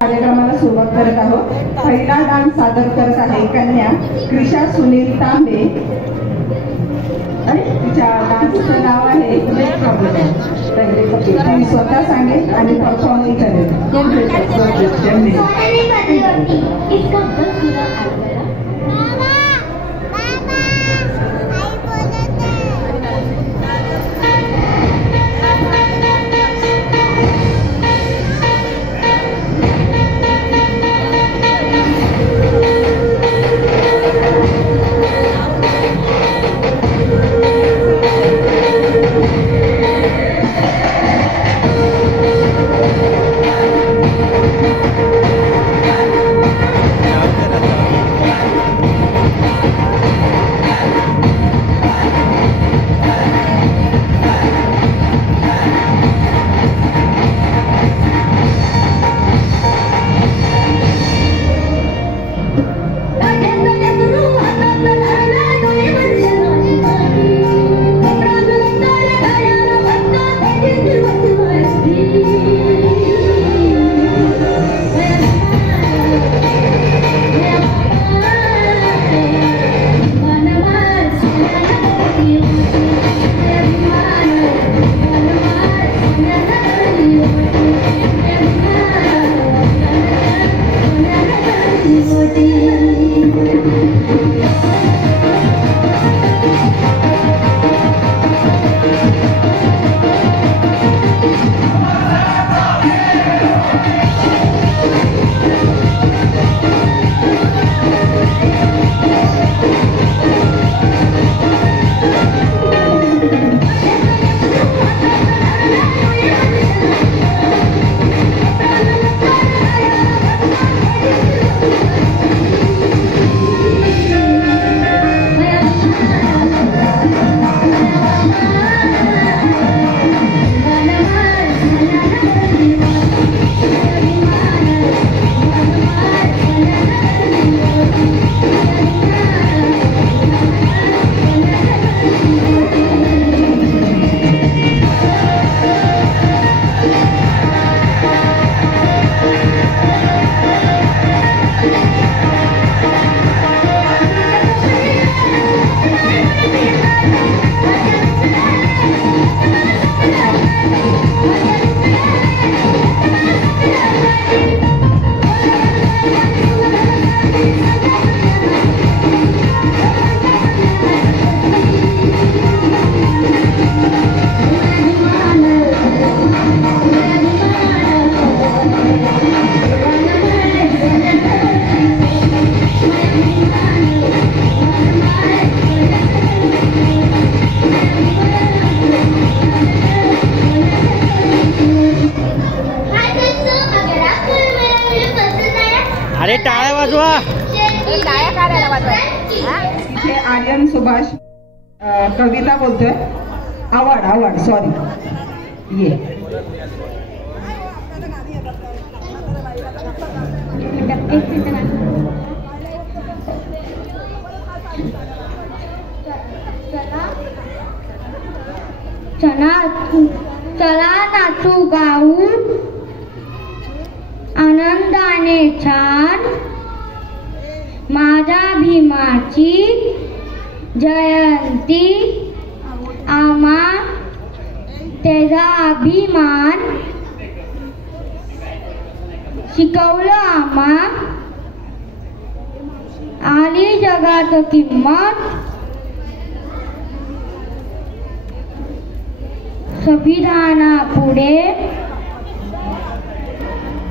कार्यक्रमाला सुरुवात करत आहोत। पहिला डान्स सादर करत आहे कन्या क्रिशा सुनील तांबे। तिच्या डान्सचं नाव आहे ती स्वतः सांगेल आणि परफॉर्म करेल। अरे टाळ्या वाजवा। इथे आर्यन सुभाष कविता बोलतोय। आवाड सॉरी ये चला नाचू गाऊ आनंदाने छान माझ्या भीमाची जयंती आम्हा त्याचा अभिमान शिकवलं आम्हा आली जगात किंमत संविधानापुढे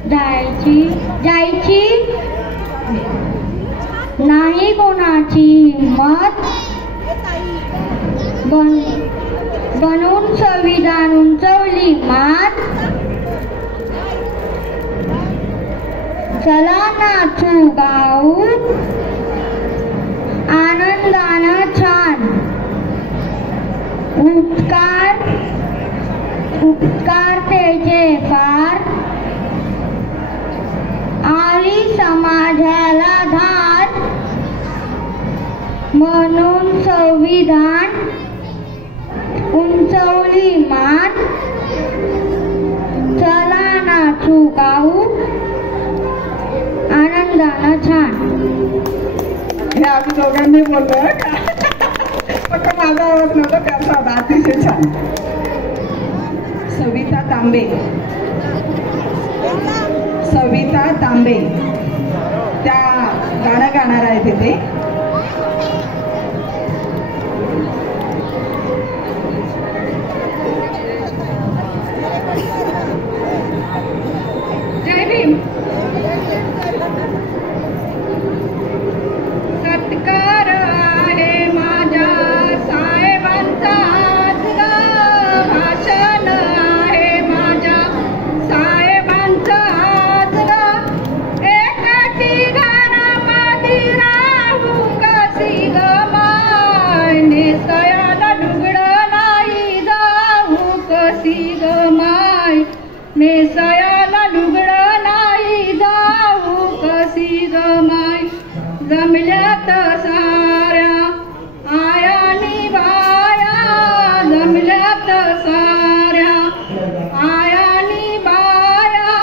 जायची नाही कोणाची हिंमत बनवून संविधान उंचवली मान चला नाचू गाऊ आनंदानं छान उपकार त्याचे फार आली समाजाला धार म्हणून संविधान उंचवली मान चला नाचू गाऊ आनंदानं छान. हे आम्ही दोघांनी बोललो फक्त माझा आवाज नव्हता त्याचा अतिशय छान. सविता तांबे त्या गाणं गाणार आहेत तिथे. जय भीम. सत्कार आहे माझ्या साहेबांचा भाषण आहे माझ्या साहेबांचा एकटी घरामध्ये राहू कशी गमाय नेसयाला लुगडं नाही जाऊ कशी गमाय नेसयाला लुगडं नाही जाऊ कशी गमाय जमल्यात साऱ्या आयानी बाया जमल्यात साऱ्या आयानी बाया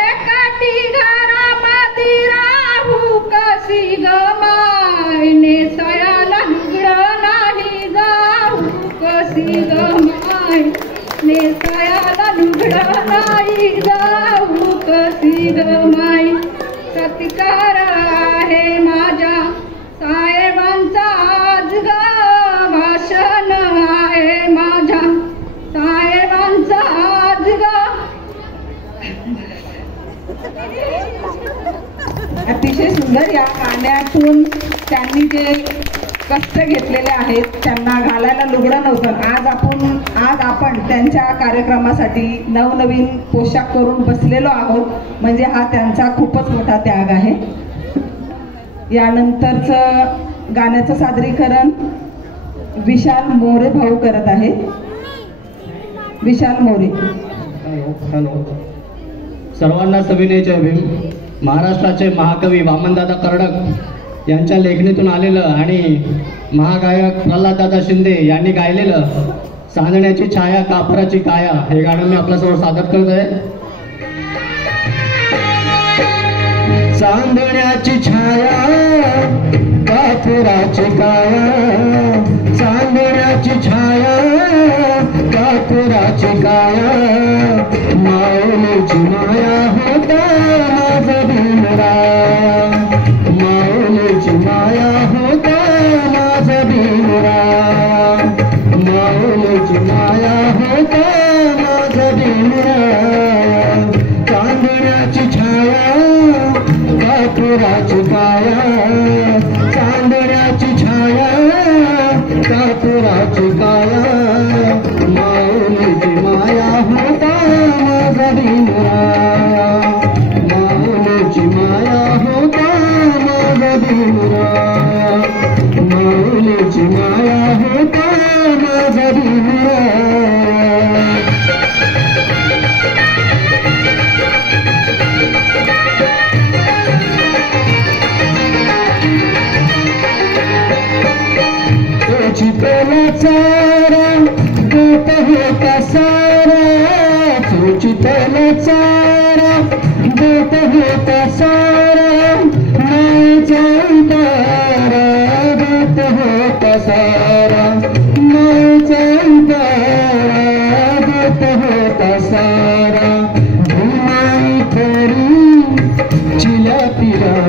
एकटी घरामध्ये राहू कशी गमाय नेसयाला लुगडं नाही जाऊ कशी गमाय नेसयाला लुगडं नाही जाऊ कशी गमाय. सत्कार आहे माझ्या साहेबांचा आज ग भाषण आहे माझ्या साहेबांचा आज ग. अतिशय सुंदर या गाण्यातून त्यांनी जे कष्ट घेतलेले आहेत त्यांना घालायला लुगडं नव्हतं. आज आपण त्यांच्या कार्यक्रमासाठी नवनवीन पोशाख करून बसलेलो आहोत म्हणजे हा त्यांचा खूपच मोठा त्याग आहे. यानंतरचं गाण्याचं सादरीकरण विशाल मोरे भाऊ करत आहेत. विशाल मोरे. हॅलो सर्वांना सविनय जय भीम. महाराष्ट्राचे महाकवी वामनदादा कर्डक यांच्या लेखणीतून आलेलं आणि महागायक प्रल्हाददादा शिंदे यांनी गायलेलं चांदण्याची छाया कापराची काया हे गाणं मी आपल्यासमोर सादर करत आहे. चांदण्याची छाया कापराची काया चांदण्याची छाया कापराची काया माऊलीची माया होता माझा भीमरा माऊलीची माया होता माझा भीमरा माऊलीची माया होता माझा भीमरा. चांदण्याची छाया कापराची काया चांदण्याची छाया कापराची काया माऊलीची माया होता माझा भीमरा माऊलीची माया होता माझा भीमरा माऊलीची माया होता माझा भीमरा. चितला गोप होता सारा चितला चारा गोप होता सारा मायचा तारा गोप होता सारा मायचा तारा गोप होता सारा भूमाई खरी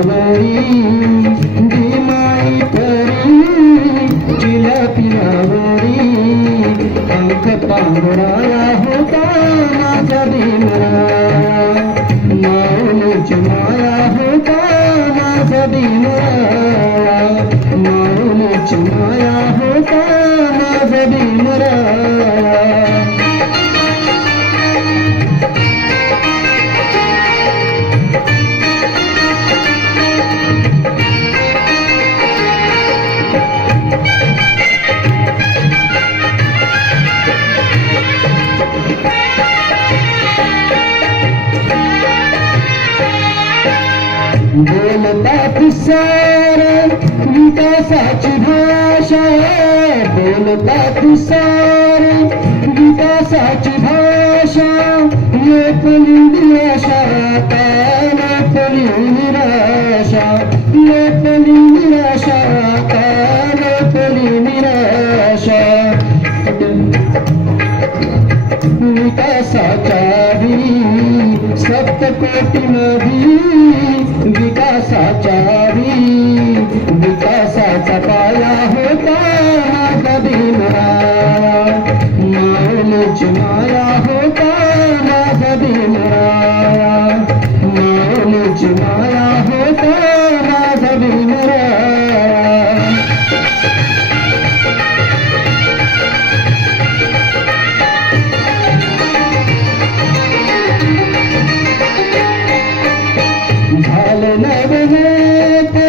पिलावरी भीमाई परी चिला पिलावरी पंख पांघराया होता माझा भीमराया माऊलीची माया होता माझा भीमराया माऊलीची माया होता माझा भीमराया बोलतात सारे विकासाची भाषा बोलतात सारे विकासाची भाषा लेखली निराशा लेखली निराशा लेखली निराशा लेखली निराशा विकासाच्या सप्तकोटीमध्ये विकासाचा विकासाचा पाया होता माझा भीमराया माऊलीची माया होता माझा भीमराया माऊलीची माया होता माझा भीमराया झालं नवनेते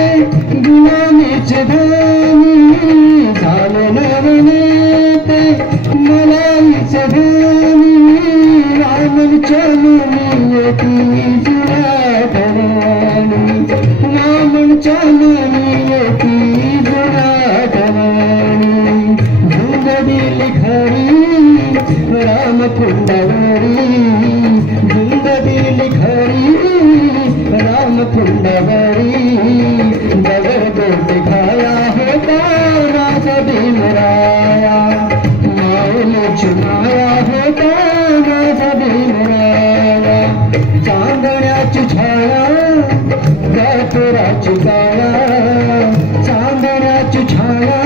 गुलामीचे धनी झालं नवनेते मलाईचे धनी रामच्या मुली येती जुळ्या धनी रामच्या मुली येती जुळ्या धनी झुंज दिली खरी रामकुंडावरी झुंज दिली खरी रामकुंडावरी दगड खाया होता माझा भीमराया माऊलीची माया होता माझा भीमराया चांदण्याची छाया कापुराची काया चांदण्याची छाया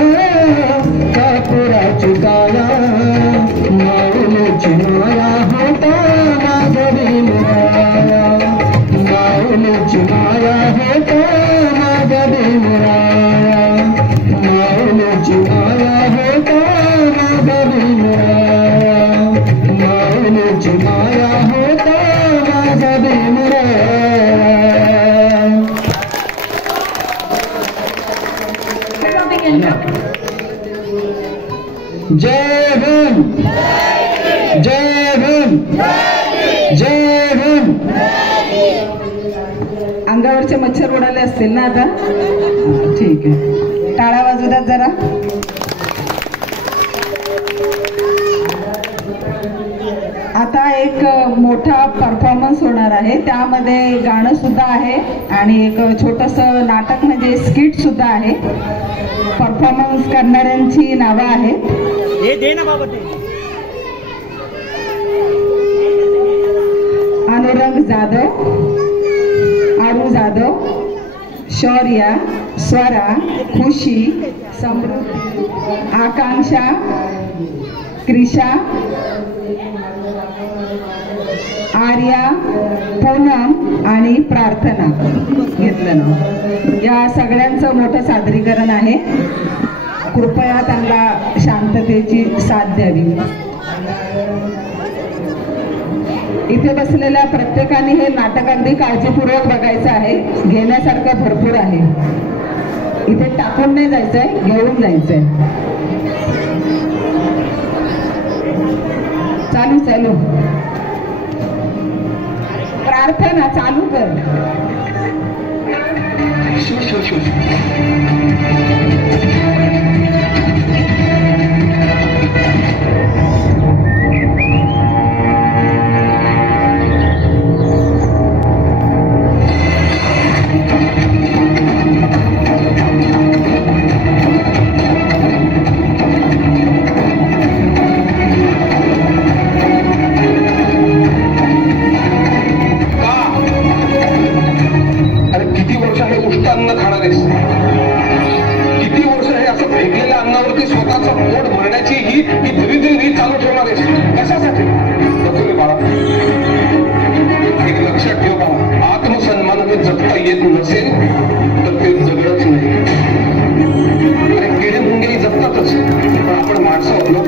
कापुराची काया माऊलीची माया होता माझा भीमराया माऊलीची माया होता माझा भीमराया माऊलीची माया होता माझा भीमराया माऊलीची माया होता माझा भीमराया जय भीम जय भीम जय भीम अंगावरचे मच्छर उडाले असतील ना आता ठीक आहे टाळ्या वाजू द्यात जरा आता एक मोठा परफॉर्मन्स होणार आहे त्यामध्ये गाणं सुद्धा आहे आणि एक छोटंसं नाटक म्हणजे स्किट सुद्धा आहे परफॉर्मन्स करणाऱ्यांची नावं आहेत अनुरंग जाधव आरू जाधव शौर्या स्वरा खुशी समृद्धी आकांक्षा क्रिशा आर्या पूनम आणि प्रार्थना घेतलं ना या सगळ्यांचं मोठं सादरीकरण आहे कृपया त्यांना शांततेची साथ द्यावी इथे बसलेल्या प्रत्येकाने हे नाटक अगदी काळजीपूर्वक बघायचं आहे घेण्यासारखं भरपूर आहे इथे टाकून नाही जायचंय घेऊन जायचंय चालू चालू प्रार्थना चालू कर स्वतःचं पोट भरण्याची ही दरिद्री चालू ठेवणार आहेस कशासाठी? नको रे बाळा. एक लक्षात ठेव बाळा, आत्मसन्मान हे जगता येत नसेल तर ते जगणंच नाही. अरे किडे मुंगे जगतातच, पण आपण माणसं होतो.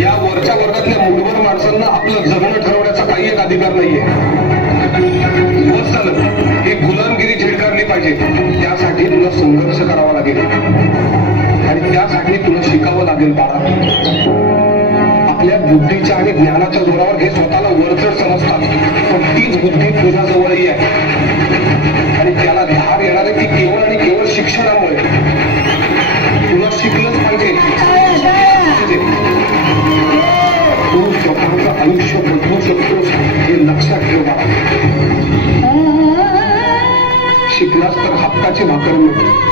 या वरच्या वर्गातल्या मुठभर माणसांना आपलं जगणं ठरवण्याचा काही एक अधिकार नाहीये. बस झालं, ही गुलामगिरी झिडकारली पाहिजे. त्यासाठी तुला संघर्ष करावा लागेल आणि त्यासाठी तुला शिकावं लागेल बाळा. आपल्या बुद्धीच्या आणि ज्ञानाच्या जोरावर हे स्वतःला वरचढ समजतात, पण तीच बुद्धी तुझ्याजवळही आहे आणि त्याला धार येणार आहे ती केवळ आणि केवळ शिक्षणामुळे. तुला शिकलंच पाहिजे. तू स्वतःचं आयुष्य बदलू शकतोस हे लक्षात ठेव बाळा. शिकलास तर हक्काची भाकर मिळते.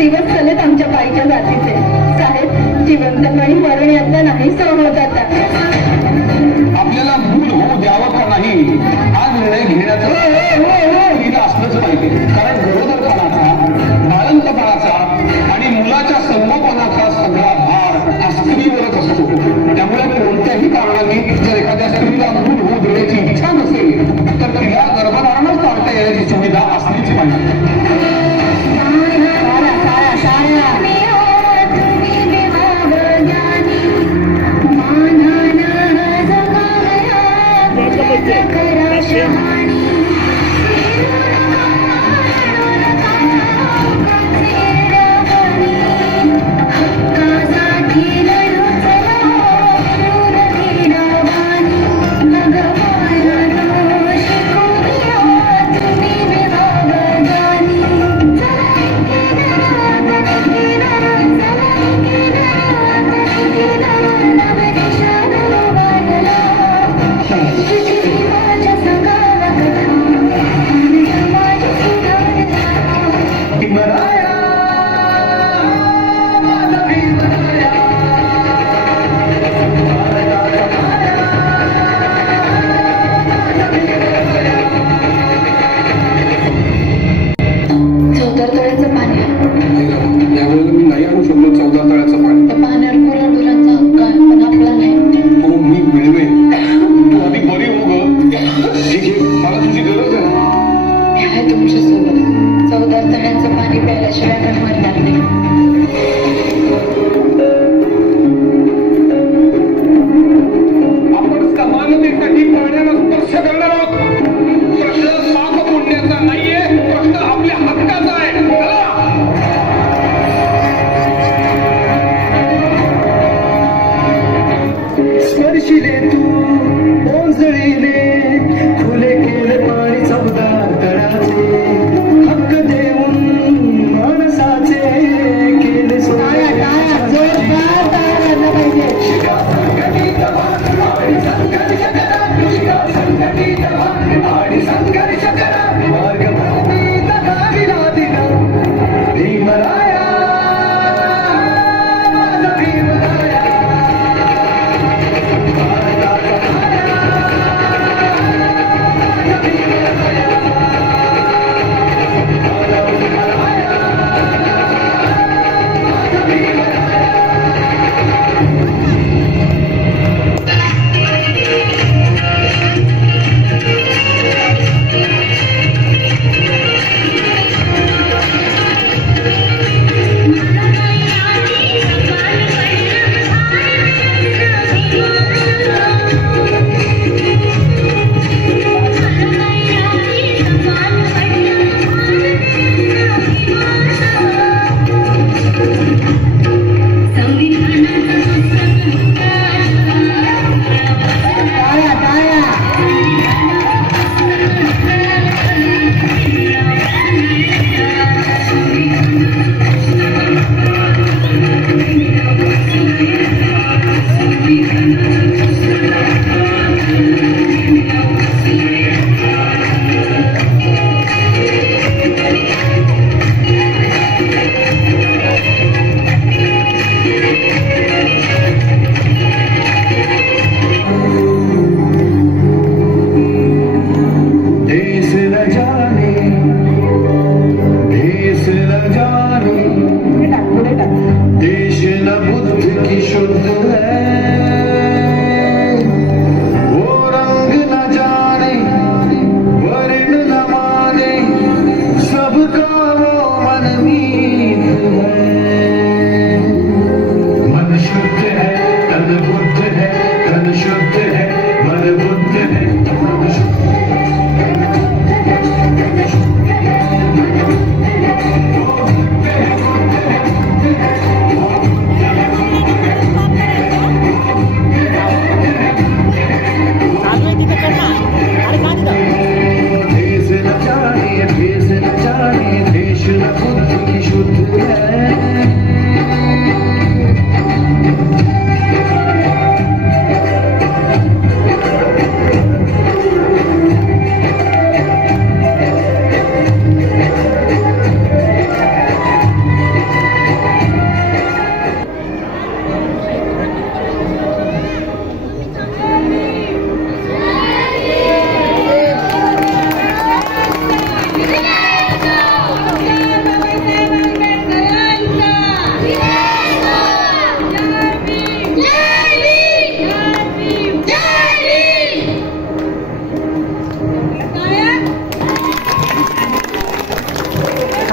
दिवस चालत आमच्या पायीच्या जातीचे साहेब. जिवंतपणी मरण यातला नाही सहन होत आता. आपल्याला मूल होऊ द्यावं का नाही हा निर्णय घेण्याचं असलंच पाहिजे. कारण गरोदरपणाचा, बाळंतपणाचा आणि मुलाच्या संगोपनाचा सगळा भार हा स्त्रीवरच असतो. त्यामुळे कोणत्याही कारणाने जर एखाद्या स्त्रीला मूल होऊ देण्याची इच्छा नसेल तर तिला गर्भधारणच काढता येण्याची सुविधा असलीच पाहिजे.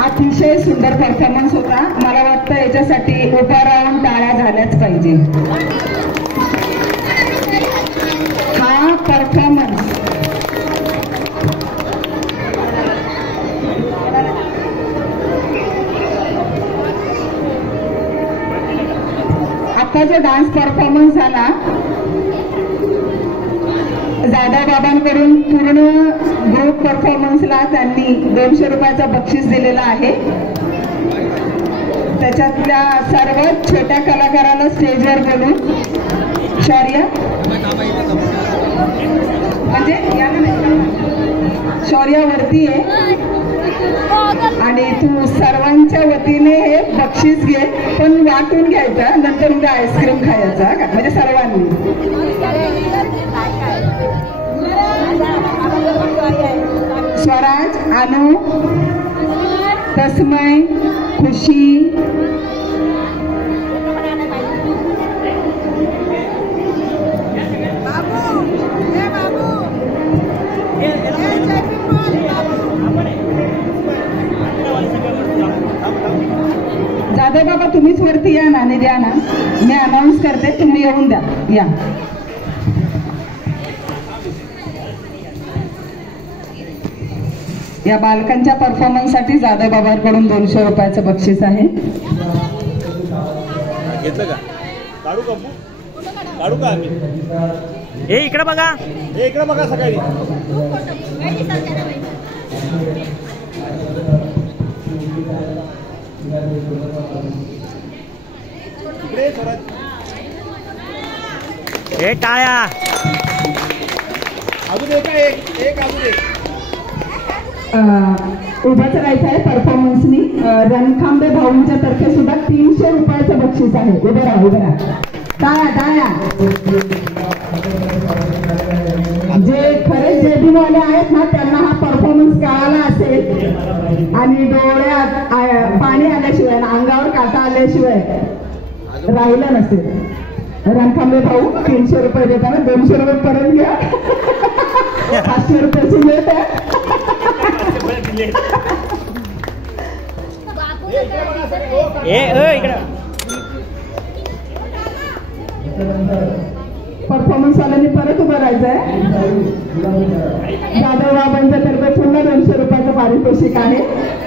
अतिशय सुंदर परफॉर्मन्स होता. मला वाटतं याच्यासाठी उभा राहून टाळ्या झाल्याच पाहिजे. हा परफॉर्मन्स आता जो डान्स परफॉर्मन्स झाला जाधव बाबांकडून पूर्ण ग्रुप परफॉर्मन्सला त्यांनी 200 रुपयाचं बक्षीस दिलेलं आहे. त्याच्यातल्या सर्वात छोट्या कलाकाराला स्टेजवर बोलून शौर्य म्हणजे शौर्य वरती आहे आणि तू सर्वांच्या वतीने हे बक्षीस घे, पण वाटून घ्यायचं, नंतर उद्या आईस्क्रीम खायचा म्हणजे सर्वांनी. स्वराज, अनु, तस्मय, खुशी, जाधव बाबा तुम्हीच वरती या ना आणि द्या ना. मी अनाऊन्स करते, तुम्ही येऊन द्या. या या बालकांच्या परफॉर्मन्ससाठी जाधव बाबांकडून 200 रुपयाचं बक्षीस आहे. घेतलं का? काढू का? काढू का आम्ही? हे इकडे बघा, हे इकडे बघा. सकाळी हे टाळ्या अजून एक अजून एक उभंच राहायचं आहे परफॉर्मन्सनी. रणखांबे भाऊंच्या तर्फे सुद्धा 300 रुपयाचं बक्षीस आहे. उभं राहा, उभं राहा. टाळ्या टाळ्या. जे खरे जेबीवाले आहेत ना त्यांना हा परफॉर्मन्स कळाला असेल आणि डोळ्यात पाणी आल्याशिवाय अंगावर काटा आल्याशिवाय राहिलं नसेल. रणखांबे भाऊ 300 रुपये देताना 200 रुपये परत घ्या. 500 रुपयाची मिळत आहे. परफॉर्मन्स वाल्यांनी परत उभं राहायचंय. जाधव बाबांच्या तर्फे पुन्हा 200 रुपयाचं पारितोषिक आहे.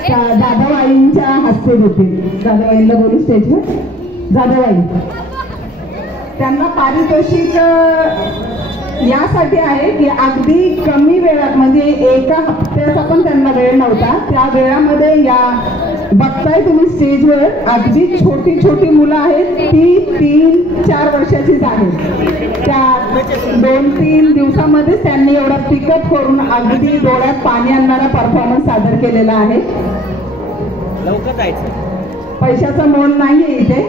जाधव आईंच्या हस्ते देतील. जाधव आईला बोलू स्टेजवर. जाधव आई त्यांना पारितोषिक यासाठी आहे की अगदी कमी वेळात म्हणजे एका हप्त्याचा पण त्यांना वेळ नव्हता. त्या वेळामध्ये या बघताय तुम्ही स्टेजवर अगदी छोटी छोटी मुलं आहेत. ती 3-4 वर्षाचीच आहेत. त्या 2-3 दिवसामध्येच त्यांनी एवढा पिकअप करून अगदी डोळ्यात पाणी आणणारा परफॉर्मन्स सादर केलेला आहे. लवकर जायचं, पैशाचा मोल नाहीये इथे.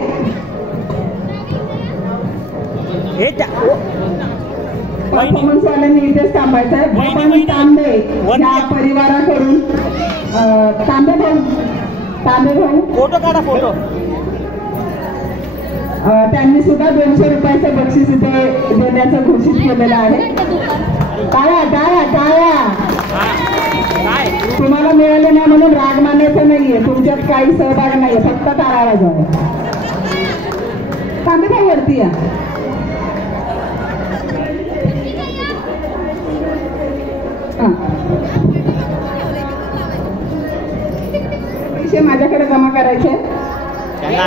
परफॉर्मन्स वाल्यांनी इथेच थांबायचं आहे. बबन तांबे या परिवाराकडून तांबे भाऊ फोटो काढा. फोटो त्यांनी सुद्धा 200 रुपयाचं बक्षीस इथे देण्याचं घोषित केलेलं आहे. टाळ्या टाळ्या टाळ्या. तुम्हाला मिळाले ना म्हणून राग मानायचं नाहीये. तुमच्यात काही सहभाग नाहीये, फक्त टाळा वाजवा. तांबे भाऊ वरती या.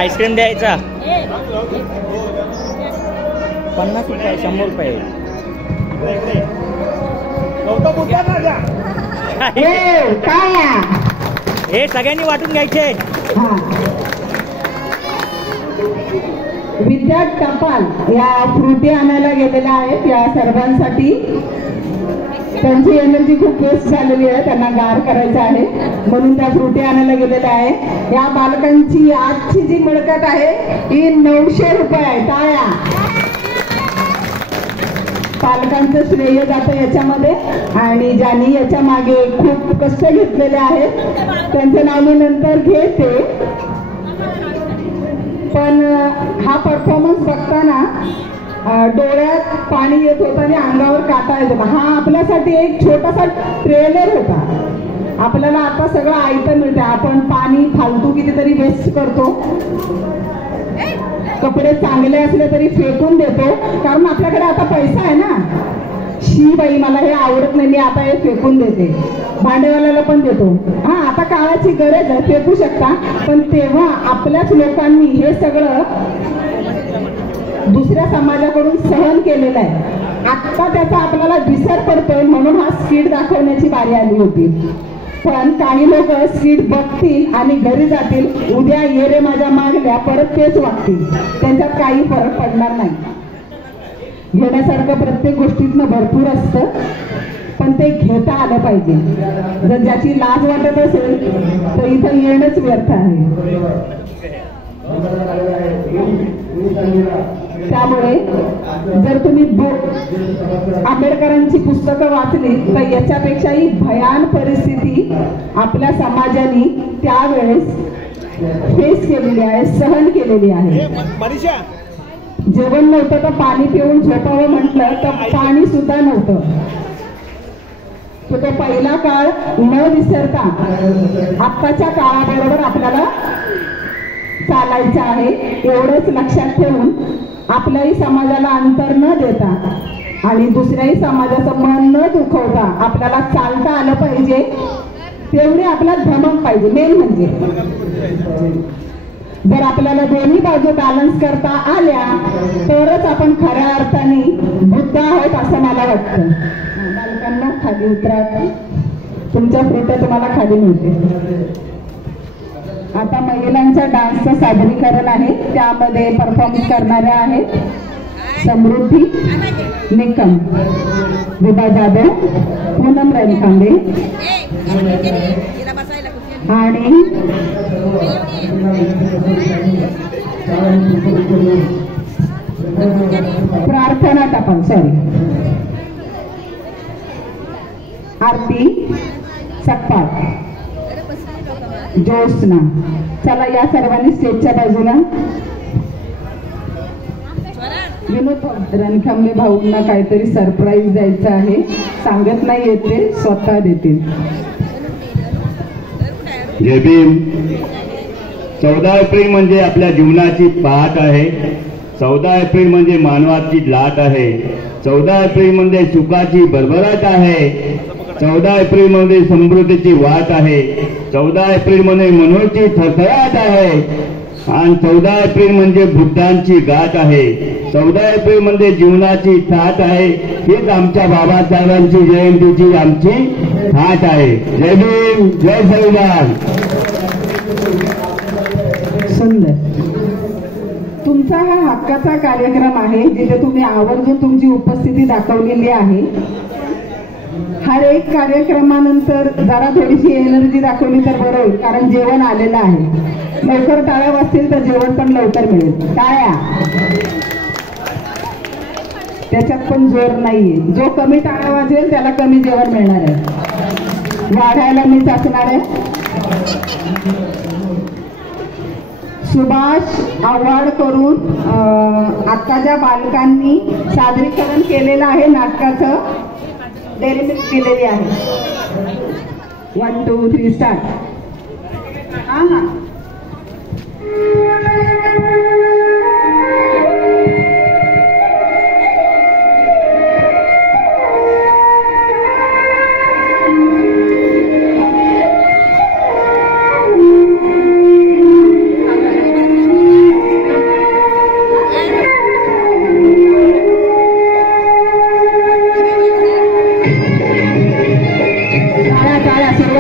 आईस्क्रीम द्यायचा 50 रुपये 100 रुपये. हे सगळ्यांनी वाटून घ्यायचे. विद्या टपाल या फ्रुटी आणायला गेलेल्या आहेत या सर्वांसाठी. त्यांची एनर्जी खूप वेस्ट झालेली आहे, त्यांना गार करायचं आहे म्हणून त्या फ्रुटी आणायला गेलेल्या आहे. या बालकांची आजची जी मिळकत आहे ही 900 रुपये आहे. टाळ्या. पालकांचं श्रेय जातं याच्यामध्ये आणि ज्यांनी याच्या मागे खूप कष्ट घेतलेले आहेत त्यांचं नाव मी नंतर घेते. पण हा परफॉर्मन्स बघताना डोळ्यात पाणी येत होतं आणि अंगावर काटा येत होता. हा आपल्यासाठी एक छोटासा ट्रेलर होता. आपल्याला आता सगळं ऐकतं मिळतं. आपण पाणी फालतू कितीतरी वेस्ट करतो, कपडे चांगले असले तरी फेकून देतो कारण आपल्याकडे आता पैसा आहे ना. शी बाई मला हे आवडत नाही, मी आता हे फेकून देते, भांडेवाल्याला पण देतो. हा आता काळाची गरज आहे, फेकू शकता. पण तेव्हा आपल्याच लोकांनी हे सगळं दुसऱ्या समाजाकडून सहन केलेलं आहे. आत्ता त्याचा आपल्याला विसर पडतोय म्हणून हा स्किट दाखवण्याची बारी आली होती. पण काही लोक स्किट बघतील आणि घरी जातील, उद्या ये रे माझ्या मागल्या परत तेच वागतील. त्यांच्यात काही फरक पडणार नाही. घेण्यासारखं प्रत्येक गोष्टीतनं भरपूर असतं पण ते घेता आलं पाहिजे. जर ज्याची लाज वाटत असेल तर इथं येणंच व्यर्थ आहे. त्यामुळे जर तुम्ही आंबेडकरांची पुस्तकं वाचली तर याच्यापेक्षाही भयान परिस्थिती आपल्या समाजाने त्यावेळेस फेस केलेली आहे, सहन केलेली आहे. जेवण नव्हतं तर पाणी पिऊन झोपावं म्हटलं तर पाणी सुद्धा नव्हतं. तो पहिला काळ न विसरता आत्ताच्या काळाबरोबर आपल्याला चालायचं आहे. एवढंच लक्षात ठेवून आपल्याही समाजाला अंतर न देता आणि दुसऱ्याही समाजाचं मन न दुखवता आपल्याला चालता आलं पाहिजे. तेवढी आपला धमक पाहिजे. मेन म्हणजे जर आपल्याला दोन्ही बाजू बॅलन्स करता आल्या तरच आपण खऱ्या अर्थाने बुद्ध आहोत असं मला वाटतं. बालकांना खाली उतरा, तुमच्या फ्रुट्या तुम्हाला खाली मिळते. आता महिलांच्या डान्सचं सादरीकरण आहे, त्यामध्ये परफॉर्मन्स करणाऱ्या आहेत समृद्धी निकम, विभा जाधव, पूनम रणखांबे आणि प्रार्थना टपाल, आरती सकपाळ, ज्योत्स्ना. चला या सर्वांनी स्टेजच्या बाजूला. विनोद रणखांबे भाऊंना काहीतरी सरप्राईज द्यायचं आहे, सांगत नाही येते, स्वतः देतील. जय भीम. 14 एप्रिल म्हणजे आपल्या जीवनाची पहाट आहे. 14 एप्रिल म्हणजे मानवाची लाट आहे. 14 एप्रिल म्हणजे सुखाची भरभराट आहे. 14 एप्रिल मध्ये समृद्धीची वाट आहे. 14 एप्रिल मध्ये मनोची थरथराट आहे. आणि 14 एप्रिल म्हणजे बुद्धांची गाठ आहे. 14 एप्रिल मध्ये जीवनाची थाट आहे. हीच आमच्या बाबासाहेबांची जयंतीची आमची थाट आहे. जय भीम, जय संविधान. सुंदर. तुमचा हा हक्काचा कार्यक्रम आहे जिथे तुम्ही आवर्जून तुमची उपस्थिती दाखवलेली आहे. हर एक कार्यक्रमानंतर जरा थोडीशी एनर्जी दाखवली तर बरं होईल, कारण जेवण आलेलं आहे. लवकर टाळ्या वाजतील तर जेवण पण लवकर मिळेल. टाळ्या. त्याच्यात पण जोर नाहीये. जो कमी टाळ्या वाजेल त्याला कमी जेवण मिळणार आहे. वाढायला मीच असणार आहे. सुभाष अवॉर्ड करून आता ज्या बालकांनी सादरीकरण केलेलं आहे नाटकाचं, डेअरी मिल्क दिलेली आहे. 1 2 3 स्टार्ट. हा.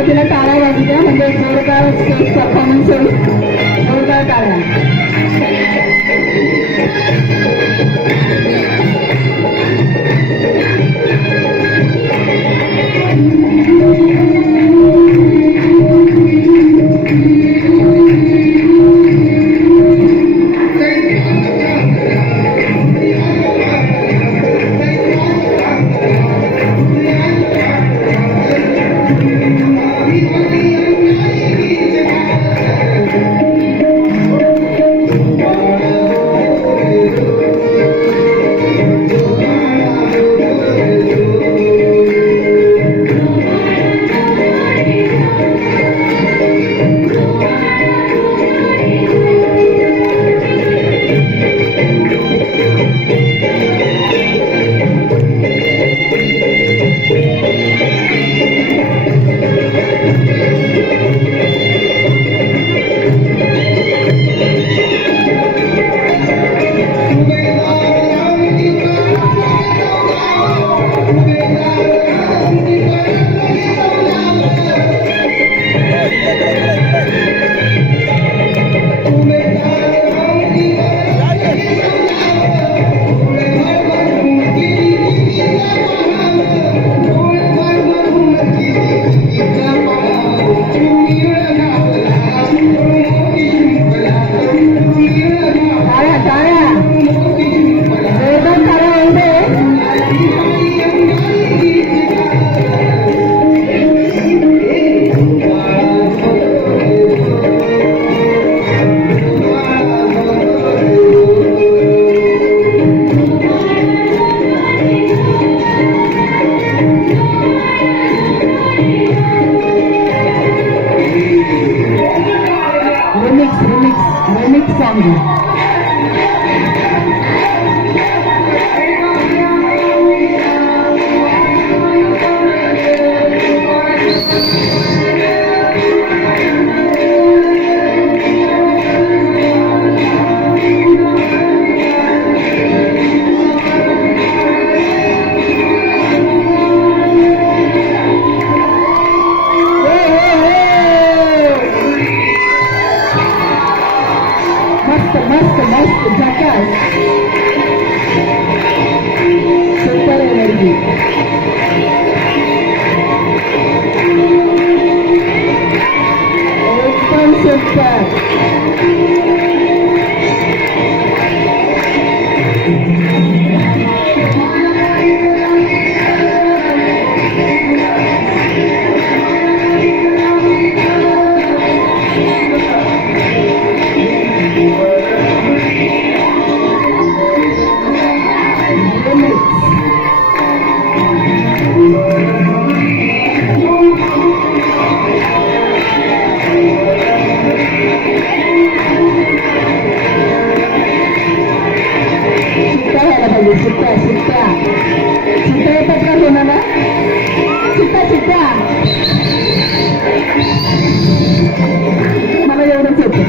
तिला टाळ्या वाजू द्या, म्हणजे जोरदार स्टेज परफॉर्मन्स होईल. जोरदार टाळ्या. remix song. मस्त झकास सुपर एनर्जी एकदम सुपर सुट्टा येतात का कोणाला सुट्टा मला एवढंच येतं.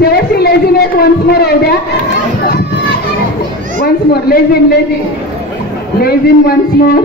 शेवटची लेझिम एक वन्स मोर होऊ द्या. वन्स मोर लेझिम वन्स मोर.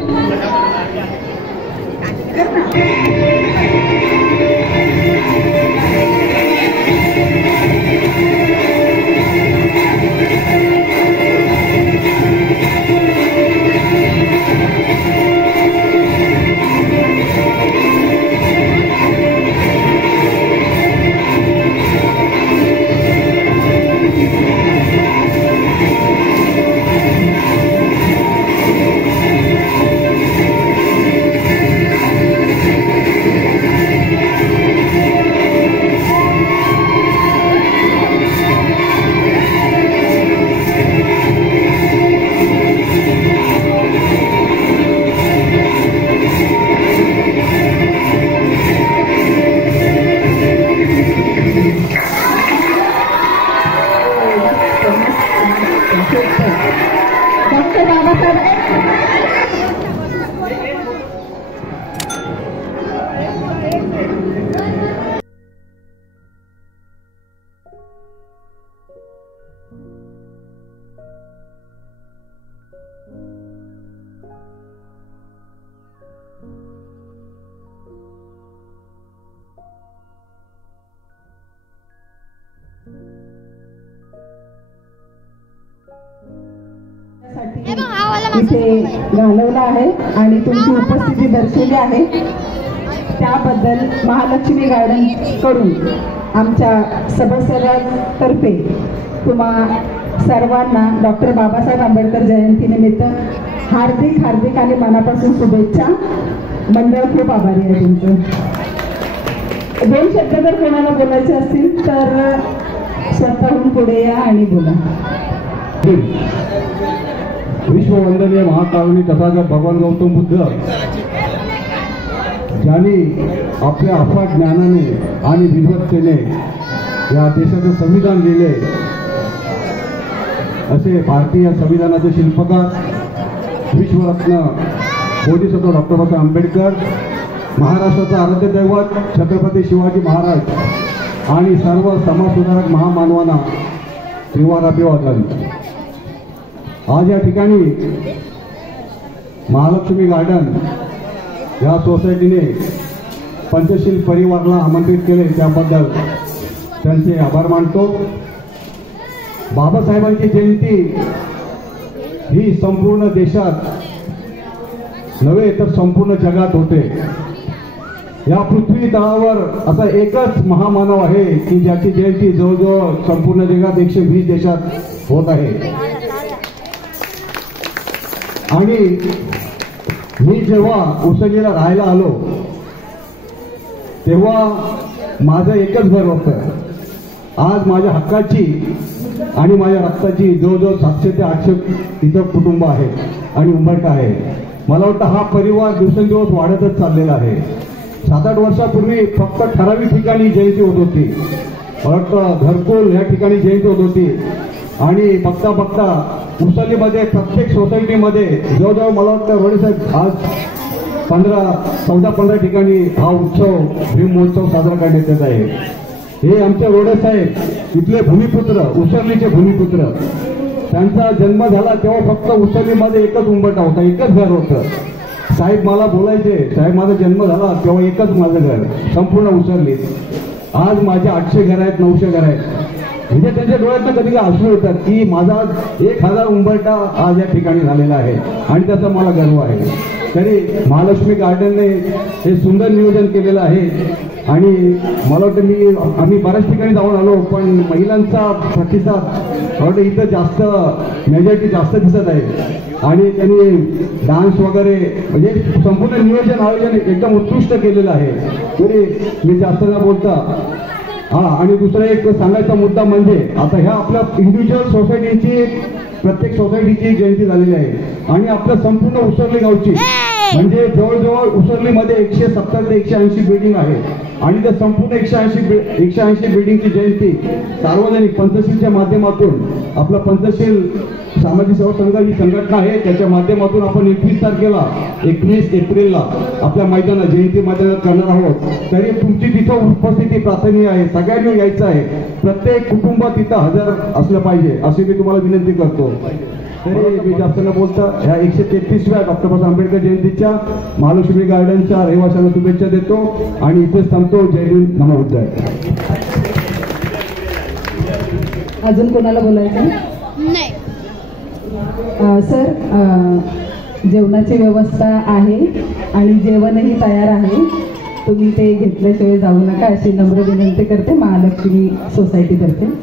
डॉक्टर बाबासाहेब इथे घालवला आहे आणि तुमची उपस्थिती दर्शवली आहे त्याबद्दल महालक्ष्मी गार्डन कडून आमच्या सभासदांतर्फे तुम्हा सर्वांना डॉक्टर बाबासाहेब आंबेडकर जयंतीनिमित्त हार्दिक आणि मनापासून शुभेच्छा. मंडळ खूप आभारी आहे तुमचं. 2 शब्द जर कोणाला बोलायचे असतील तर स्वतःहून पुढे या आणि बोला. विश्ववंदनीय महाकारुणी तथागत भगवान गौतम बुद्ध ज्यांनी आपल्या अफाट ज्ञानाने आणि विद्वत्तेने या देशाचं संविधान लिहिले असे भारतीय संविधानाचे शिल्पकार विश्वरत्न बोधिसत्व डॉक्टर बाबासाहेब आंबेडकर, महाराष्ट्राचा आराध्य दैवत छत्रपती शिवाजी महाराज आणि सर्व समाजसुधारक महामानवांना त्रिवार अभिवादन. आज या ठिकाणी महालक्ष्मी गार्डन या सोसायटीने पंचशील परिवाराला आमंत्रित केले त्याबद्दल त्यांचे आभार मानतो. बाबासाहेबांची जयंती ही संपूर्ण देशात नव्हे तर संपूर्ण जगात होते. या पृथ्वी तळावर असा एकच महामानव आहे की ज्याची जयंती जवळजवळ संपूर्ण जगात 120 देशात होत आहे. आणि मी जेव्हा उसळीला राहायला आलो तेव्हा माझं एकच घर होतं. आज माझ्या हक्काची आणि माझ्या रक्ताची जवळजवळ 700 ते 800 इथं कुटुंब आहे आणि उंबरठा आहे. मला वाटतं हा परिवार दिवसेंदिवस वाढतच चाललेला आहे. 7-8 वर्षापूर्वी फक्त ठराविक ठिकाणी जयंती होत होती. मला वाटतं घरकुल या ठिकाणी जयंती होत होती आणि बघता बघता उसळीमध्ये प्रत्येक सोसायटीमध्ये जवळजवळ मला वाटतं रोडेसाहेब आज 14-15 ठिकाणी हा उत्सव भीम महोत्सव साजरा करण्यात येत आहे. हे आमचे रोडेसाहेब इथले भूमिपुत्र, उसळीचे भूमिपुत्र. त्यांचा जन्म झाला तेव्हा फक्त उसळीमध्ये एकच उंबरठा होता, एकच घर होतं. साहेब मला बोलायचे, साहेब माझा जन्म झाला तेव्हा एकच माझं घर संपूर्ण उसळली. आज माझे 800 घर आहेत, 900 घर आहेत. म्हणजे त्यांच्या डोळ्यातनं कधी काय हसू येतात की माझा 1000 उंबरठा आज या ठिकाणी झालेला आहे आणि त्याचा मला गर्व आहे. तरी महालक्ष्मी गार्डनने हे सुंदर नियोजन केलेलं आहे आणि मला वाटतं आम्ही बऱ्याच ठिकाणी जाऊन आलो पण महिलांचा प्रतिसाद वाटतं इथं जास्त मेजॉरिटी जास्त दिसत आहे आणि त्यांनी डान्स वगैरे म्हणजे संपूर्ण नियोजन आयोजन एकदम उत्कृष्ट केलेलं आहे. तरी मी जास्त न बोलता आणि दुसरा एक सांगायचा मुद्दा म्हणजे आता ह्या आपल्या इंडिव्हिज्युअल सोसायटीची प्रत्येक सोसायटीची जयंती झालेली आहे आणि आपल्या संपूर्ण उसळली गावची म्हणजे जवळजवळ उसळलीमध्ये 170 ते 180 बिल्डिंग आहे आणि त्या संपूर्ण 180 बिल्डिंगची जयंती सार्वजनिक पंचशीलच्या माध्यमातून आपला पंचशील सामाजिक सेवा संघ ही संघटना आहे, त्याच्या माध्यमातून आपण 21 एप्रिलला आपल्या मैदानात जयंती मैदानात करणार आहोत. तरी तुमची तिथं उपस्थिती प्रार्थनीय आहे, सगळ्यांनी यायचं आहे. प्रत्येक कुटुंब तिथं हजर असलं पाहिजे अशी मी तुम्हाला विनंती करतो. तरी मी जास्त न बोलता ह्या 133व्या डॉक्टर बाबासाहेब आंबेडकर जयंतीच्या महालक्ष्मी गार्डनच्या रहिवाशांना शुभेच्छा देतो आणि इथेच थांबतो. जय हिंद, नमो बुद्धाय. अजून कोणाला बोलायचं नाही? सर, जेवणाची व्यवस्था आहे आणि जेवणही तयार आहे. तुम्ही ते घेतल्याशिवाय जाऊ नका अशी नम्र विनंती करते महालक्ष्मी सोसायटीतर्फे.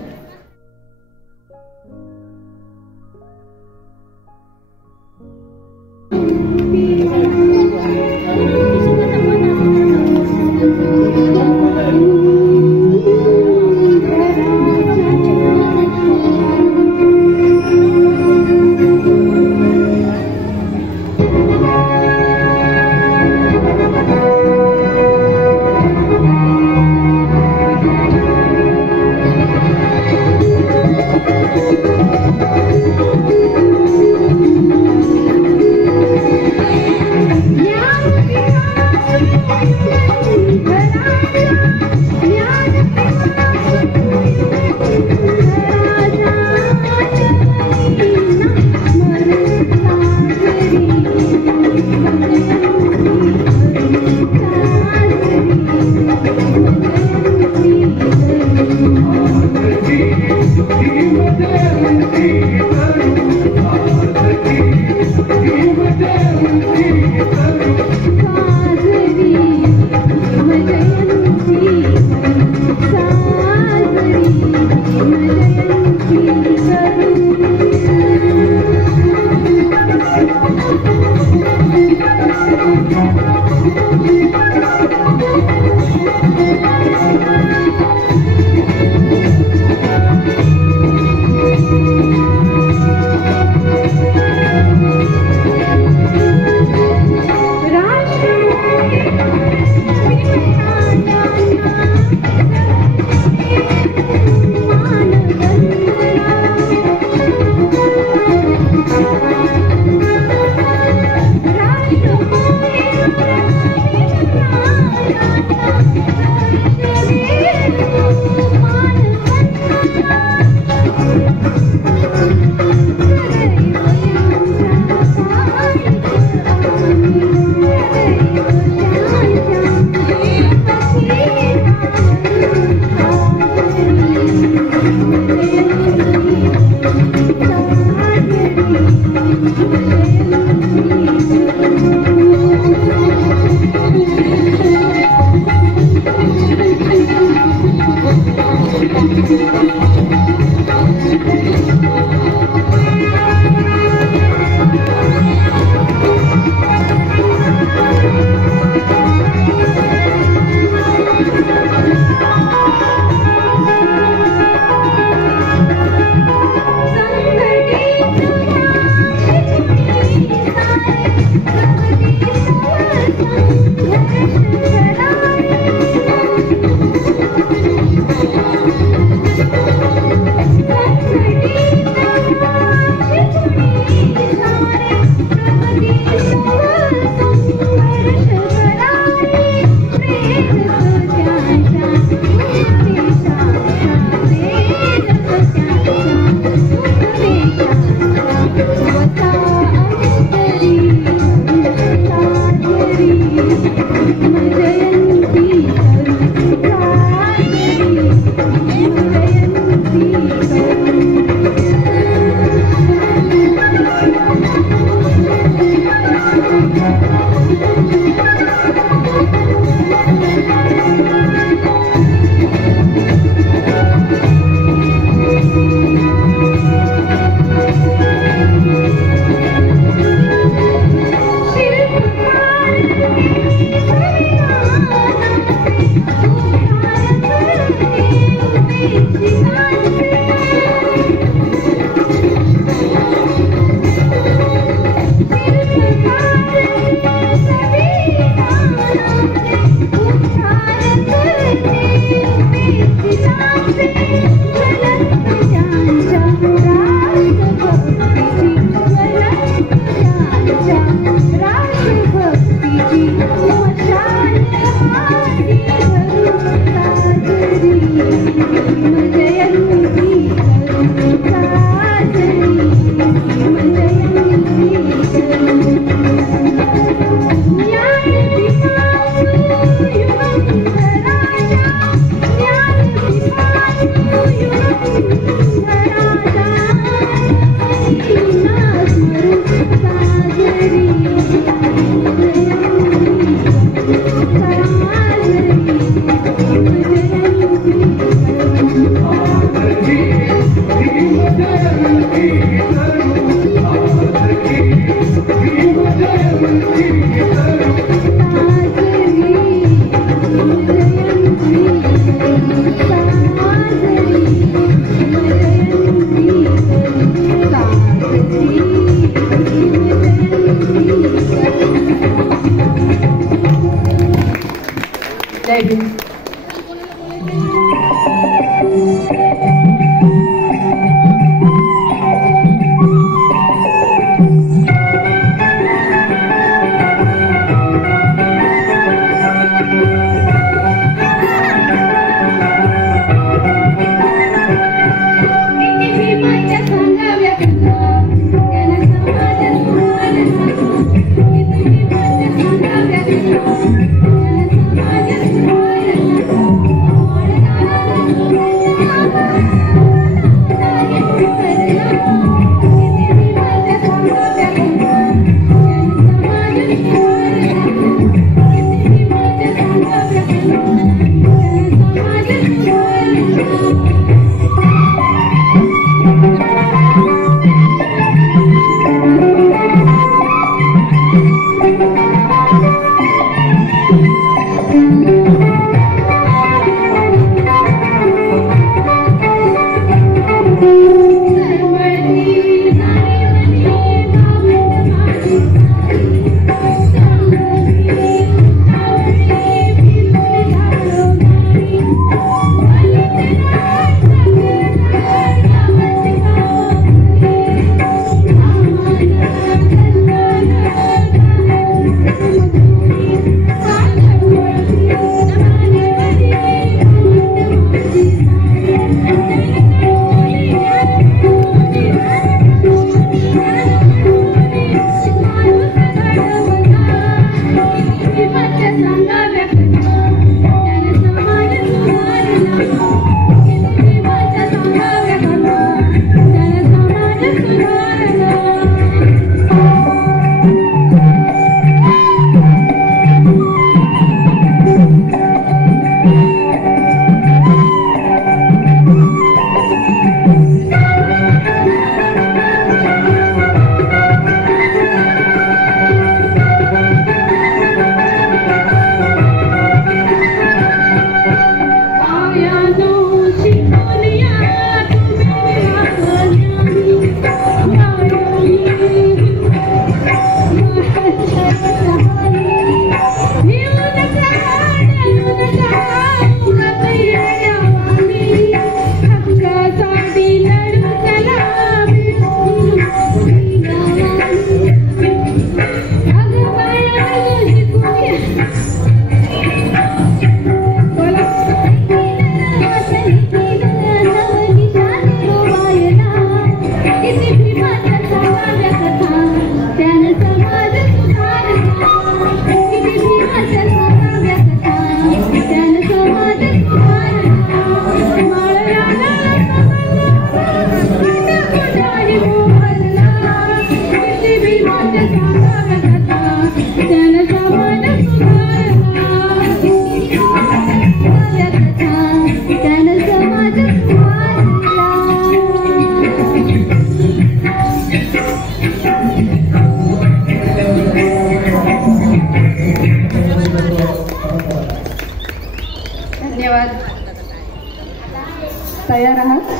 तयार आहात?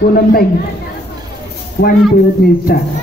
पूनमताई 1 2 3 स्टार्ट.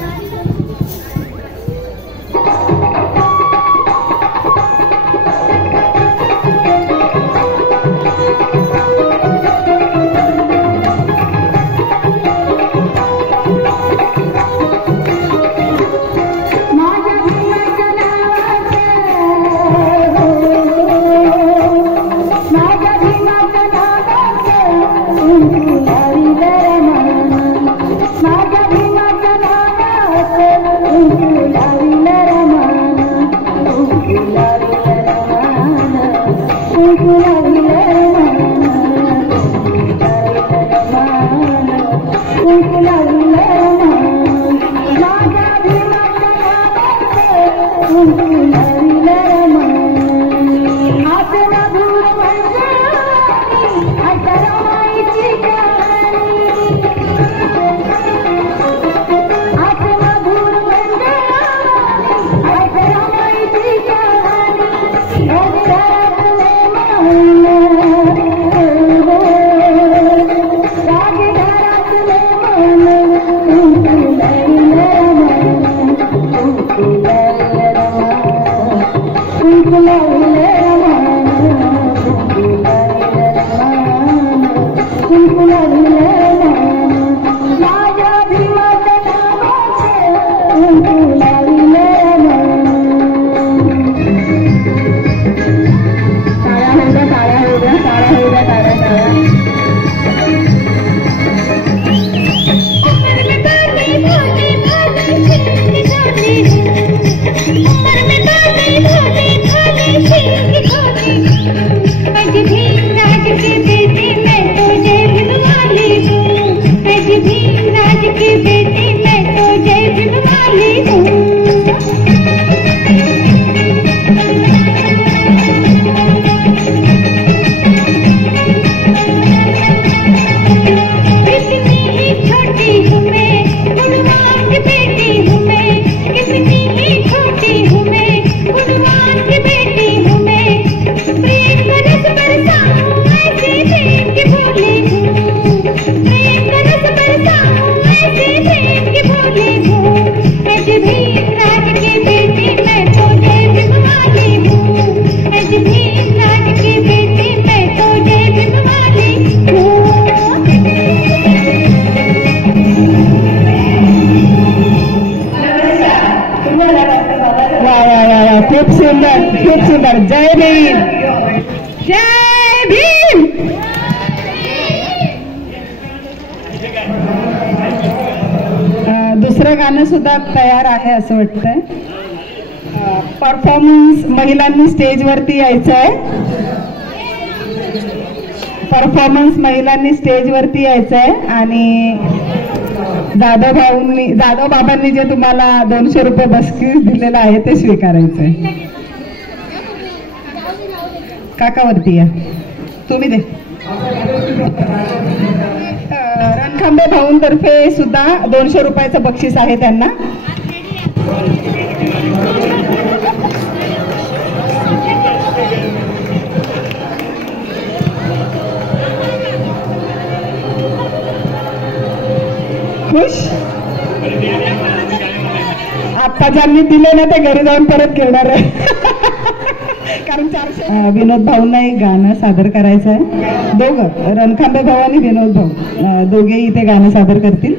खूप सुंदर. जय भीम. जय भीम. दुसरं गाणं सुद्धा तयार आहे असं वाटतंय. परफॉर्मन्स महिलांनी स्टेजवरती यायचंय. आणि जाधव बाबांनी जे तुम्हाला 200 रुपये बक्षीस दिलेलं आहे ते स्वीकारायचंय. काकावरती या तुम्ही दे. रणखांबे भाऊंतर्फे सुद्धा 200 रुपयाचं बक्षीस आहे त्यांना. खुश. आता ज्यांनी दिले ना ते घरी जाऊन परत घेणार आहे. कारण 400. विनोद भाऊंना एक गाणं सादर करायचं आहे. दोघं रणखांबे भाऊ आणि विनोद भाऊ दोघेही ते गाणं सादर करतील.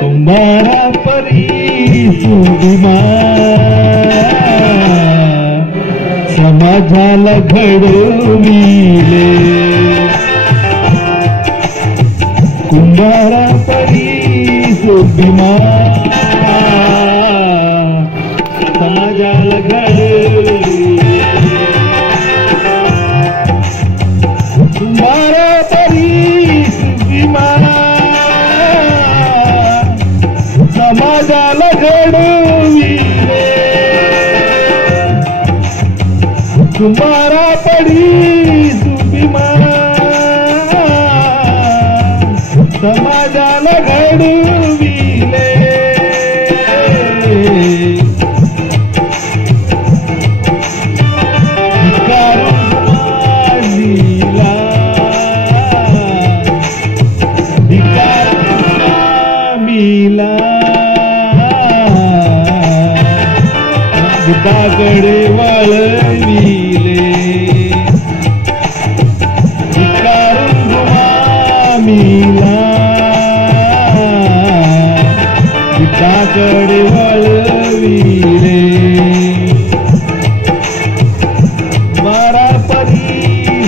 कुंभारा परी सुदिमा समाजाला घडविले. कुंभारा परी सुदिमा समाजाला घडविले. कुंभारा परी सुदिमा समाजाला घडविले. कुंभारा पडी सुदिमा समाजाला घडविले. गीताकडे वळविले. भिकारून मामीला गीताकडे वळविले. मारा परी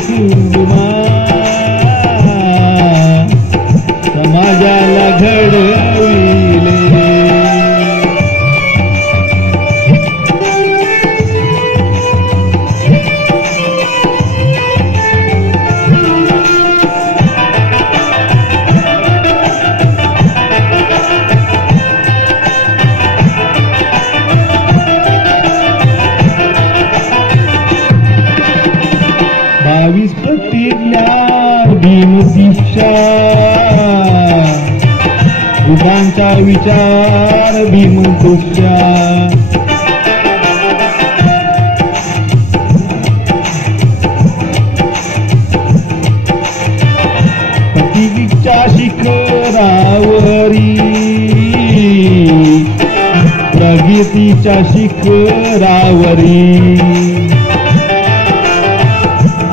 सुमा समाजाला घडविले. बावीस प्रतिज्ञा भीमदीक्षा बुद्धांचा विचार भीमदोषा. प्रतिज्ञेच्या शिखरावरी प्रगती प्रगतीच्या शिखरावरी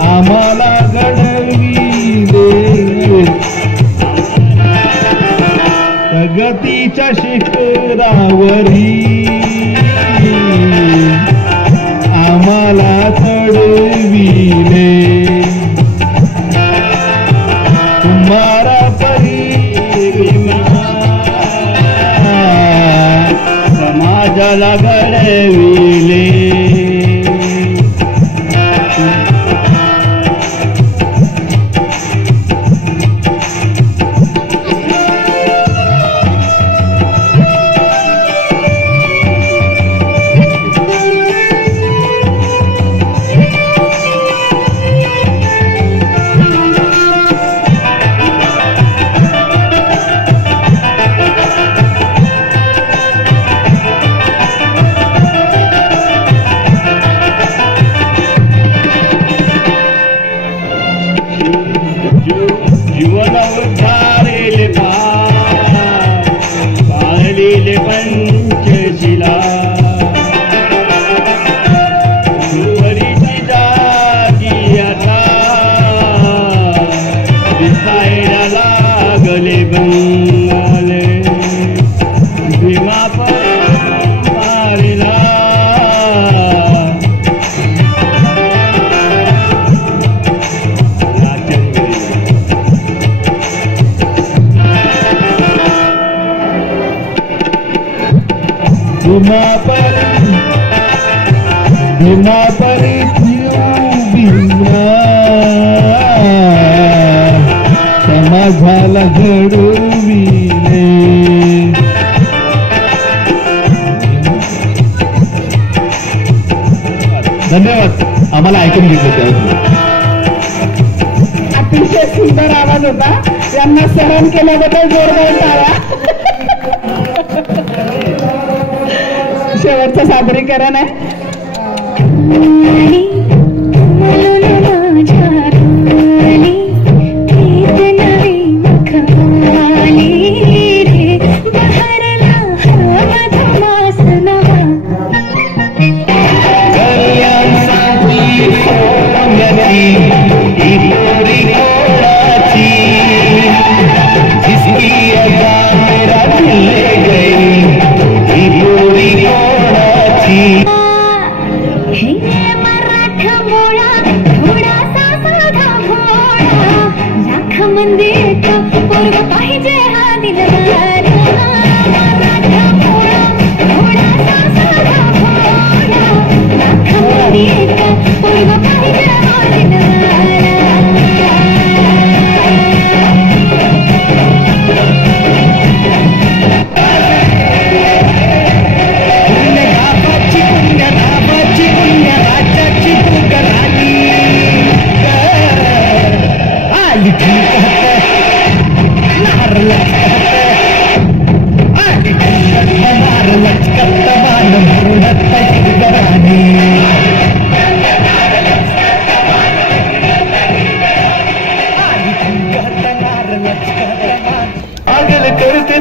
आम्हाला घडविले, प्रगतीच्या शिखरावरी आम्हाला चढविले. तुम्हारा समाजाला घडविले. समाजाला घडविले. धन्यवाद. आम्हाला ऐकून घेतलं त्यावर. अतिशय सुंदर आवाज होता. यांना सहन केल्याबद्दल जोरदार टाळ्या. शेवटचं सादरीकरण आहे.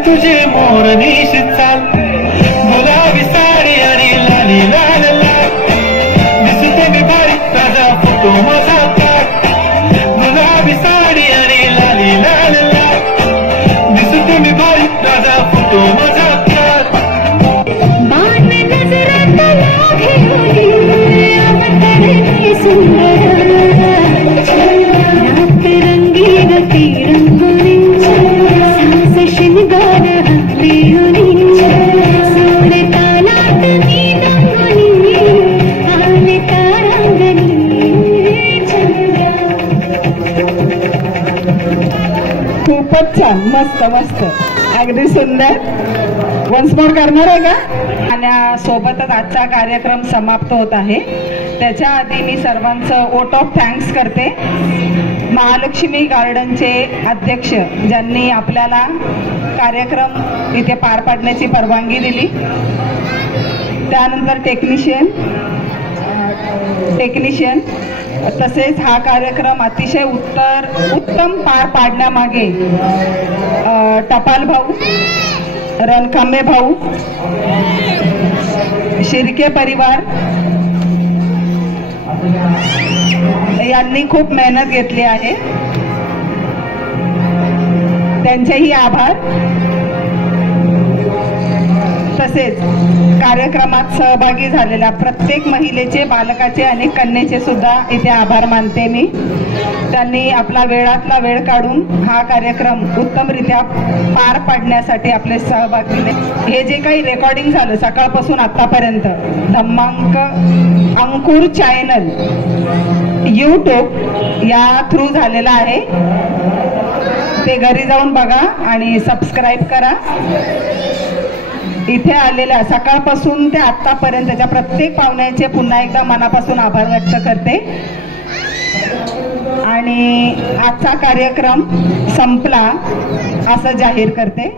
तुझे मोरनी चाल गुलाबी साडी आणि लाली लाल लाल दिसते मी भारी ताजा फोटो माझा काढ गुलाबी साडी आणि लाली लाल लाल दिसते मी भारी ताजा फोटो माझा काढ बाण में नजरात लागे अवतरणी सुंदर रात रंगीन ती रंगोली शिंगार सोडे तालात मी रंगोली आले तारांगणी चंद्रा. खूपच छान. मस्त मस्त. अगदी सुंदर. वन्स मोर करणार आहे का? आणि सोबतच आजचा कार्यक्रम समाप्त होत आहे. त्याच्या आधी मी सर्वांचं वोट ऑफ थँक्स करते. महालक्ष्मी गार्डनचे अध्यक्ष ज्यांनी आपल्याला कार्यक्रम इथे पार पाडण्याची परवानगी दिली. त्यानंतर टेक्निशियन तसेच हा कार्यक्रम अतिशय उत्तम पार पाडण्यामागे टपाल भाऊ, रणखांबे भाऊ, शिर्के परिवार यांनी खूप मेहनत घेतली आहे, त्यांचेही आभार. तसेच कार्यक्रमात सहभागी झालेल्या प्रत्येक महिलेचे, बालकाचे आणि कन्येचे सुद्धा इथे आभार मानते मी. त्यांनी आपला वेळातला वेळ काढून हा कार्यक्रम उत्तमरित्या पार पाडण्यासाठी आपले सहभाग दिले. हे जे काही रेकॉर्डिंग झालं सकाळपासून आतापर्यंत, धम्मांक अंकुर चॅनल YouTube या थ्रू झालेला आहे. ते घरी जाऊन बघा आणि सबस्क्राईब करा. इथे आलेल्या सकाळपासून ते आतापर्यंतच्या प्रत्येक पाहुण्यांचे पुन्हा एकदा मनापासून आभार व्यक्त करते. आणि आजचा कार्यक्रम संपला असं जाहीर करते.